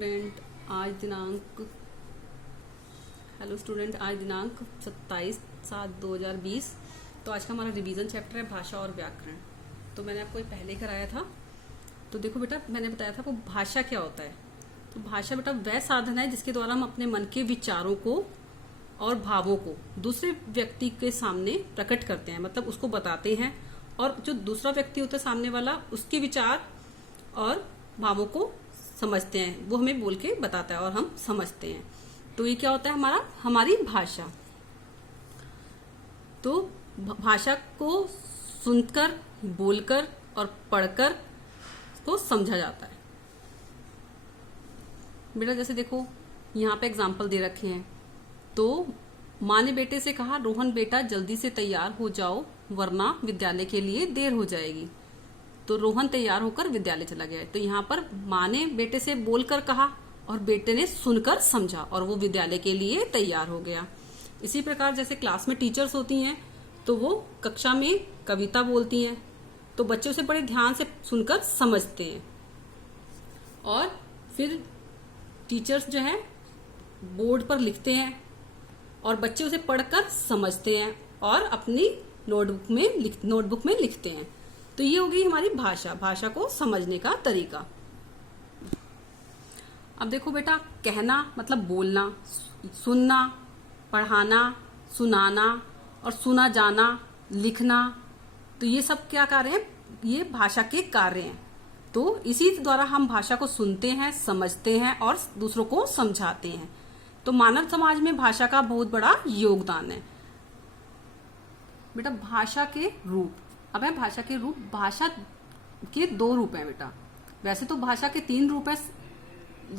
Student आज दिनांक hello student आज दिनांक 27/7/2020। तो आज का हमारा रिवीजन चैप्टर है भाषा और व्याकरण। तो मैंने आपको ये पहले कराया था। तो देखो बेटा, मैंने बताया था वो भाषा क्या होता है। तो भाषा बेटा वह साधन है जिसके द्वारा हम अपने मन के विचारों को और भावों को दूसरे व्यक्ति के सामने प्रकट करते हैं, मतलब उसको बताते हैं। और जो दूसरा व्यक्ति होता है सामने वाला, उसके विचार और भावों को समझते हैं, वो हमें बोल के बताता है और हम समझते हैं। तो ये क्या होता है हमारी भाषा। तो भाषा को सुनकर, बोलकर और पढ़कर को समझा जाता है। बेटा जैसे देखो यहाँ पे एग्जाम्पल दे रखे हैं। तो माँ ने बेटे से कहा, रोहन बेटा जल्दी से तैयार हो जाओ वरना विद्यालय के लिए देर हो जाएगी। तो रोहन तैयार होकर विद्यालय चला गया। तो यहाँ पर माँ ने बेटे से बोलकर कहा और बेटे ने सुनकर समझा और वो विद्यालय के लिए तैयार हो गया। इसी प्रकार जैसे क्लास में टीचर्स होती हैं तो वो कक्षा में कविता बोलती हैं, तो बच्चे उसे बड़े ध्यान से सुनकर समझते हैं। और फिर टीचर्स जो है बोर्ड पर लिखते हैं और बच्चे उसे पढ़कर समझते हैं और अपनी नोटबुक में लिखते हैं। तो ये होगी हमारी भाषा को समझने का तरीका। अब देखो बेटा, कहना मतलब बोलना, सुनना, पढ़ाना, सुनाना और सुना जाना, लिखना, तो ये सब क्या कार्य हैं? ये भाषा के कार्य हैं। तो इसी द्वारा हम भाषा को सुनते हैं, समझते हैं और दूसरों को समझाते हैं। तो मानव समाज में भाषा का बहुत बड़ा योगदान है। बेटा भाषा के रूप, अब है भाषा के रूप। भाषा के 2 रूप हैं बेटा। वैसे तो भाषा के 3 रूप है,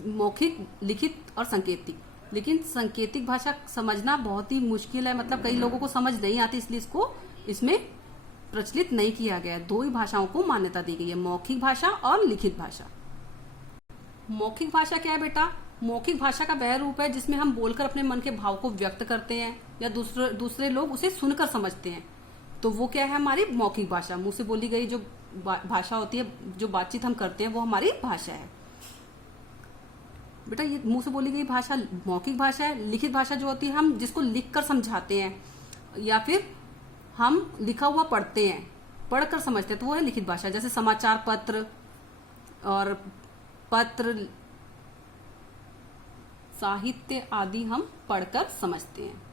मौखिक, लिखित और सांकेतिक। लेकिन सांकेतिक भाषा समझना बहुत ही मुश्किल है, मतलब कई लोगों को समझ नहीं आती, इसलिए इसको इसमें प्रचलित नहीं किया गया है। 2 ही भाषाओं को मान्यता दी गई है, मौखिक भाषा और लिखित भाषा। मौखिक भाषा क्या है बेटा? मौखिक भाषा का वह रूप है जिसमें हम बोलकर अपने मन के भाव को व्यक्त करते हैं या दूसरे लोग उसे सुनकर समझते हैं। तो वो क्या है? हमारी मौखिक भाषा। मुंह से बोली गई जो भाषा होती है, जो बातचीत हम करते हैं, वो हमारी भाषा है बेटा। ये मुंह से बोली गई भाषा मौखिक भाषा है। लिखित भाषा जो होती है, हम जिसको लिखकर समझाते हैं या फिर हम लिखा हुआ पढ़ते हैं, पढ़कर समझते हैं, तो वो है लिखित भाषा। जैसे समाचार पत्र और पत्र, साहित्य आदि हम पढ़कर समझते हैं।